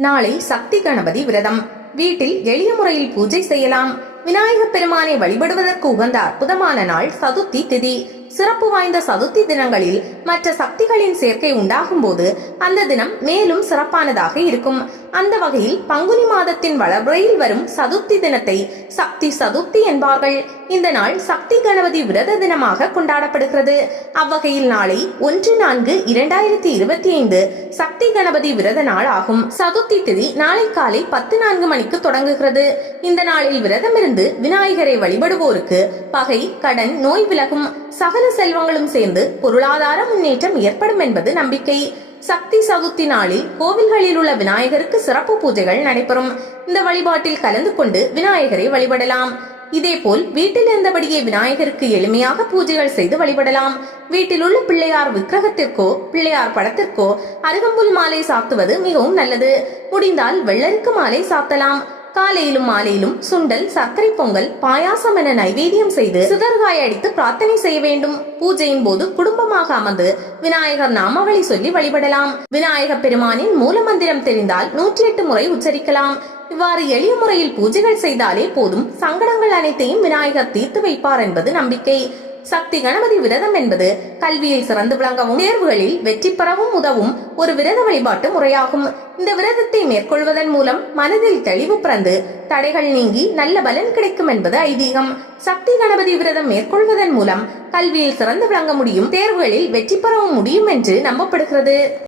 நாளை சக்தி கணபதி விரதம். வீட்டில் எளிய முறையில் பூஜை செய்யலாம். விநாயகப் பெருமானை வழிபடுவதற்கு உகந்த அற்புதமான நாள் சதுர்த்தி திதி. சிறப்பு வாய்ந்த சதுர்த்தி தினங்களில் மற்ற சக்திகளின் சேர்க்கை உண்டாகும் போது அந்த தினம் மேலும் சிறப்பானதாக இருக்கும். அந்த வகையில் பங்குனி மாதத்தின் வளர்வையில் வரும் சதுர்த்தி தினத்தை சக்தி சதுர்த்தி என்பார்கள். இந்த நாள் சக்தி கணபதி விரத தினமாக கொண்டாடப்படுகிறது. அவ்வகையில் நாளை ஒன்று நான்கு இரண்டாயிரத்தி இருபத்தி ஐந்து சக்தி கணபதி விரத நாள் ஆகும். சதுர்த்தி திதி நாளை காலை பத்து நான்கு மணிக்கு தொடங்குகிறது. இந்த நாளில் விரதமிருந்து விநாயகரை வழிபடுவோருக்கு பகை கடன் நோய் விலகும். சகல செல்வங்களும் சேர்ந்து பொருளாதார முன்னேற்றம் ஏற்படும் என்பது நம்பிக்கை. சக்தி சதுர்த்தி நாளில் கோவில்களில் உள்ள விநாயகருக்கு சிறப்பு பூஜைகள் நடைபெறும். இந்த வழிபாட்டில் கலந்து கொண்டு விநாயகரை வழிபடலாம். இதேபோல் வீட்டில் இருந்தபடியே விநாயகருக்கு எளிமையாக பூஜைகள் செய்து வழிபடலாம். வீட்டில் உள்ள பிள்ளையார் விக்கிரகத்திற்கோ பிள்ளையார் படத்திற்கோ அருகம்புல் மாலை சாத்துவது மிகவும் நல்லது. முடிந்தால் வெள்ளருக்கு மாலை சாத்தலாம். காலையிலும் மாலையிலும் சுண்டல் சர்க்கரை பொங்கல் பாயாசம் என நைவேத்தியம் செய்து சிதறுகாய் அடித்து பிரார்த்தனை செய்ய வேண்டும். பூஜையின் போது குடும்பமாக அமர்ந்து விநாயகர் நாமாவளி சொல்லி வழிபடலாம். விநாயகர் பெருமானின் மூல மந்திரம் தெரிந்தால் நூற்றி எட்டு முறை உச்சரிக்கலாம். இவ்வாறு எளிய முறையில் பூஜைகள் செய்தாலே போதும். சங்கடங்கள் அனைத்தையும் விநாயகர் தீர்த்து வைப்பார் என்பது நம்பிக்கை. சக்தி கணபதி விரதம் என்பது கல்வியில் சிறந்து விளங்கவும் தேர்வுகளில் வெற்றி பெறவும் உதவும் ஒரு விரத வழிபாட்டு முறையாகும். இந்த விரதத்தை மேற்கொள்வதன் மூலம் மனதில் தெளிவு பிறந்து தடைகள் நீங்கி நல்ல பலன் கிடைக்கும் என்பது ஐதீகம். சக்தி கணபதி விரதம் மேற்கொள்வதன் மூலம் கல்வியில் சிறந்து விளங்க முடியும் தேர்வுகளில் வெற்றி பெறவும் முடியும் என்று நம்பப்படுகிறது.